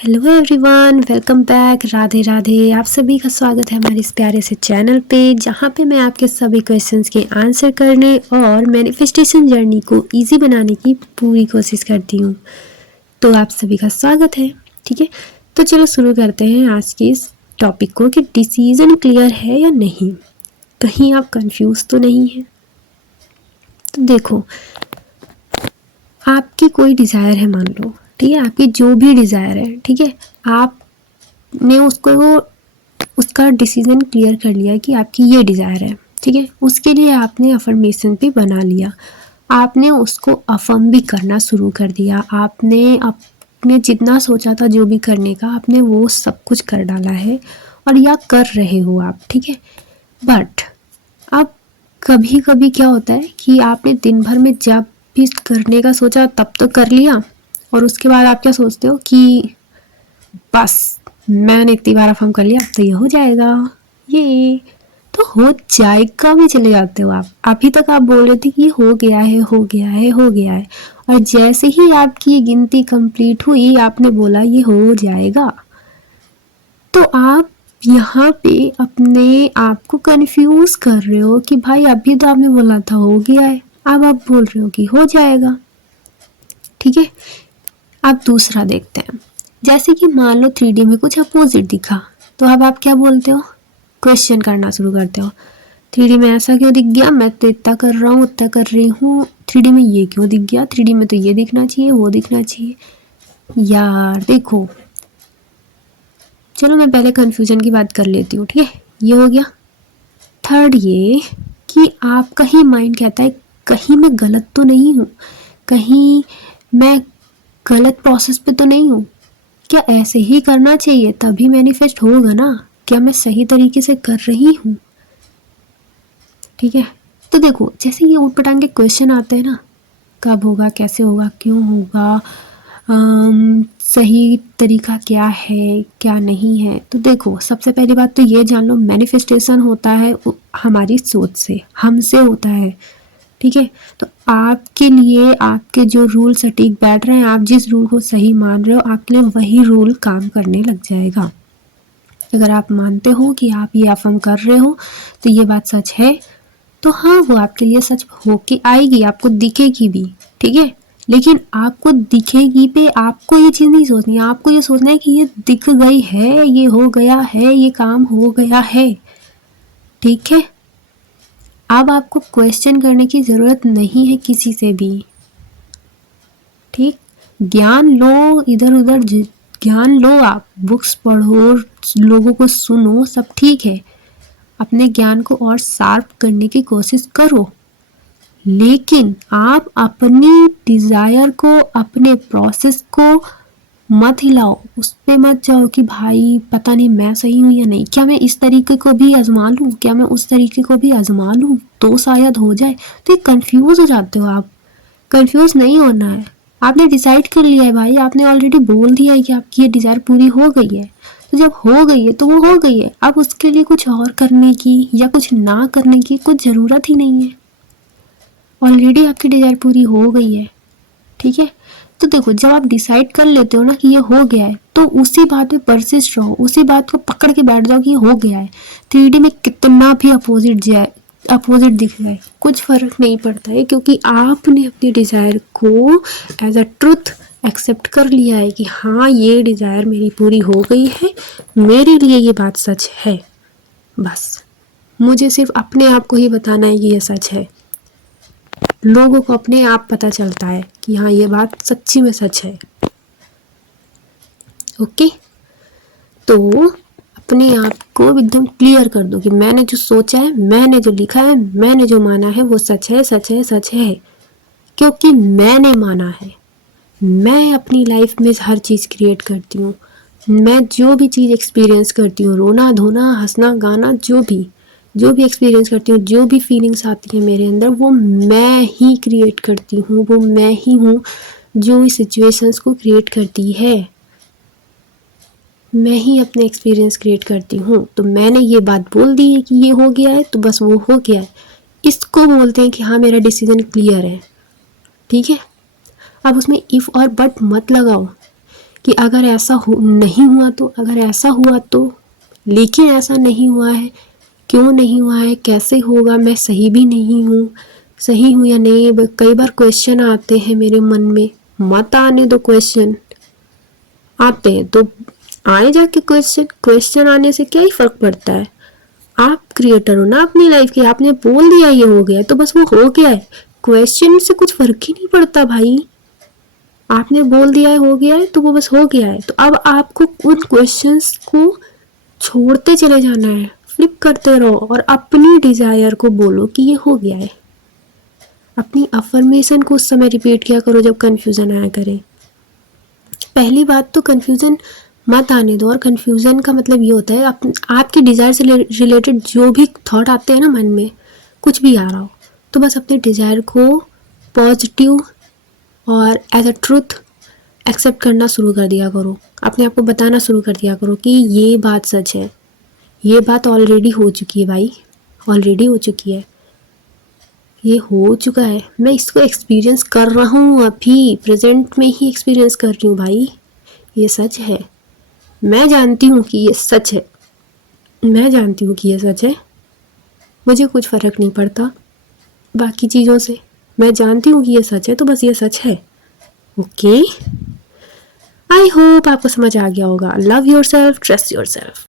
Hello everyone, welcome back. Radhe Radhe. आप सभी का स्वागत है हमारे इस प्यारे से चैनल पे, जहाँ पे मैं आपके सभी क्वेश्चंस के आंसर करने और मैनिफेस्टेशन जर्नी को इजी बनाने की पूरी कोशिश करती हूँ। तो आप सभी का स्वागत है। ठीक है, तो चलो शुरू करते हैं आज के इस टॉपिक को कि डिसीजन क्लियर है या नहीं। कहीं आप कंफ्यूज तो नहीं है? तो देखो, आपकी कोई डिज़ायर है, मान लो, ठीक है, आपकी जो भी डिज़ायर है, ठीक है, आपने उसका डिसीजन क्लियर कर लिया कि आपकी ये डिज़ायर है, ठीक है, उसके लिए आपने अफर्मेशन पे बना लिया, आपने उसको अफर्म भी करना शुरू कर दिया, आपने जितना सोचा था जो भी करने का, आपने वो सब कुछ कर डाला है और या कर रहे हो आप, ठीक है। बट अब कभी कभी क्या होता है कि आपने दिन भर में जब भी करने का सोचा तब तो कर लिया, और उसके बाद आप क्या सोचते हो कि बस मैंने इतनी बार अफर्म कर लिया तो ये हो जाएगा, ये तो हो जाएगा में चले जाते हो आप। अभी तक आप बोल रहे थे कि ये हो गया है, हो गया है, हो गया है, और जैसे ही आपकी ये गिनती कंप्लीट हुई आपने बोला ये हो जाएगा, तो आप यहाँ पे अपने आप को कंफ्यूज कर रहे हो कि भाई अभी तो आपने बोला था हो गया है, अब आप बोल रहे हो कि हो जाएगा। ठीक है, अब दूसरा देखते हैं। जैसे कि मान लो 3D में कुछ अपोजिट दिखा, तो अब आप क्या बोलते हो? क्वेश्चन करना शुरू करते हो। 3D में ऐसा क्यों दिख गया? मैं तो इतना कर रहा हूँ, उतना कर रही हूँ, 3D में ये क्यों दिख गया? 3D में तो ये दिखना चाहिए, वो दिखना चाहिए। यार देखो, चलो मैं पहले कन्फ्यूजन की बात कर लेती हूँ, ठीक है, ये हो गया। थर्ड ये कि आपका ही माइंड कहता है कहीं मैं गलत तो नहीं हूँ, कहीं मैं गलत प्रोसेस पे तो नहीं हूँ, क्या ऐसे ही करना चाहिए तभी मैनिफेस्ट होगा ना, क्या मैं सही तरीके से कर रही हूँ? ठीक है, तो देखो जैसे ये ऊट पटांग के क्वेश्चन आते हैं ना, कब होगा, कैसे होगा, क्यों होगा, सही तरीका क्या है, क्या नहीं है। तो देखो, सबसे पहली बात तो ये जान लो, मैनिफेस्टेशन होता है हमारी सोच से, हमसे होता है, ठीक है। तो आपके लिए आपके जो रूल सटीक बैठ रहे हैं, आप जिस रूल को सही मान रहे हो, आपके लिए वही रूल काम करने लग जाएगा। अगर आप मानते हो कि आप ये अफर्म कर रहे हो तो ये बात सच है, तो हाँ वो आपके लिए सच होके आएगी, आपको दिखेगी भी, ठीक है। लेकिन आपको दिखेगी पे आपको ये चीज़ नहीं सोचनी है, आपको ये सोचना है कि ये दिख गई है, ये हो गया है, ये काम हो गया है, ठीक है। अब आपको क्वेश्चन करने की ज़रूरत नहीं है किसी से भी, ठीक। ज्ञान लो, इधर उधर ज्ञान लो, आप बुक्स पढ़ो, लोगों को सुनो, सब ठीक है, अपने ज्ञान को और शार्प करने की कोशिश करो, लेकिन आप अपनी डिज़ायर को, अपने प्रोसेस को मत हिलाओ, उस पर मत जाओ कि भाई पता नहीं मैं सही हूँ या नहीं, क्या मैं इस तरीके को भी आजमा लूँ, क्या मैं उस तरीके को भी आजमा लूँ तो शायद हो जाए। तो ये कंफ्यूज हो जाते हो आप। कंफ्यूज नहीं होना है, आपने डिसाइड कर लिया है भाई, आपने ऑलरेडी बोल दिया है कि आपकी ये डिज़ायर पूरी हो गई है, तो जब हो गई है तो वो हो गई है, अब उसके लिए कुछ और करने की या कुछ ना करने की कुछ ज़रूरत ही नहीं है, ऑलरेडी आपकी डिज़ायर पूरी हो गई है, ठीक है। तो देखो, जब आप डिसाइड कर लेते हो ना कि ये हो गया है, तो उसी बात पे परसिस्ट रहो, उसी बात को पकड़ के बैठ जाओ कि ये हो गया है। 3D में कितना भी अपोजिट दिख जाए कुछ फ़र्क नहीं पड़ता है, क्योंकि आपने अपनी डिज़ायर को एज अ ट्रुथ एक्सेप्ट कर लिया है कि हाँ ये डिज़ायर मेरी पूरी हो गई है, मेरे लिए ये बात सच है। बस मुझे सिर्फ अपने आप को ही बताना है कि ये सच है, लोगों को अपने आप पता चलता है कि हाँ ये बात सच्ची में सच है। ओके, तो अपने आप को एकदम क्लियर कर दो कि मैंने जो सोचा है, मैंने जो लिखा है, मैंने जो माना है वो सच है, सच है, सच है, क्योंकि मैंने माना है। मैं अपनी लाइफ में हर चीज़ क्रिएट करती हूँ, मैं जो भी चीज़ एक्सपीरियंस करती हूँ, रोना धोना हंसना गाना, जो भी एक्सपीरियंस करती हूँ, जो भी फीलिंग्स आती हैं मेरे अंदर, वो मैं ही क्रिएट करती हूँ, वो मैं ही हूँ जो इस सिचुएशंस को क्रिएट करती है, मैं ही अपने एक्सपीरियंस क्रिएट करती हूँ। तो मैंने ये बात बोल दी है कि ये हो गया है, तो बस वो हो गया है, इसको बोलते हैं कि हाँ मेरा डिसीजन क्लियर है, ठीक है। अब उसमें इफ़ और बट मत लगाओ कि अगर ऐसा नहीं हुआ तो, अगर ऐसा हुआ तो, लेकिन ऐसा नहीं हुआ है, क्यों नहीं हुआ है, कैसे होगा, मैं सही भी नहीं हूँ, सही हूँ या नहीं। कई बार क्वेश्चन आते हैं मेरे मन में, मत आने दो क्वेश्चन, आते हैं तो आए जाके क्वेश्चन, क्वेश्चन आने से क्या ही फर्क पड़ता है। आप क्रिएटर हो ना अपनी लाइफ के, आपने बोल दिया ये हो गया तो बस वो हो गया है, क्वेश्चन से कुछ फर्क ही नहीं पड़ता भाई। आपने बोल दिया है हो गया है तो वो बस हो गया है। तो अब आपको उन क्वेश्चंस को छोड़ते चले जाना है, फ्लिप करते रहो और अपनी डिजायर को बोलो कि ये हो गया है। अपनी अफर्मेशन को उस समय रिपीट किया करो जब कंफ्यूजन आया करे। पहली बात तो कंफ्यूजन मत आने दो, और कंफ्यूजन का मतलब ये होता है आपकी डिज़ायर से रिलेटेड जो भी थॉट आते हैं ना मन में, कुछ भी आ रहा हो, तो बस अपने डिज़ायर को पॉजिटिव और एज अ ट्रुथ एक्सेप्ट करना शुरू कर दिया करो। अपने आप को बताना शुरू कर दिया करो कि ये बात सच है, ये बात ऑलरेडी हो चुकी है भाई, ऑलरेडी हो चुकी है, ये हो चुका है, मैं इसको एक्सपीरियंस कर रहा हूँ, अभी प्रेजेंट में ही एक्सपीरियंस कर रही हूँ भाई, ये सच है, मैं जानती हूँ कि ये सच है, मैं जानती हूँ कि ये सच है, मुझे कुछ फ़र्क नहीं पड़ता बाकी चीज़ों से, मैं जानती हूँ कि ये सच है तो बस ये सच है। ओके, आई होप आपको समझ आ गया होगा। Love your self, trust your self.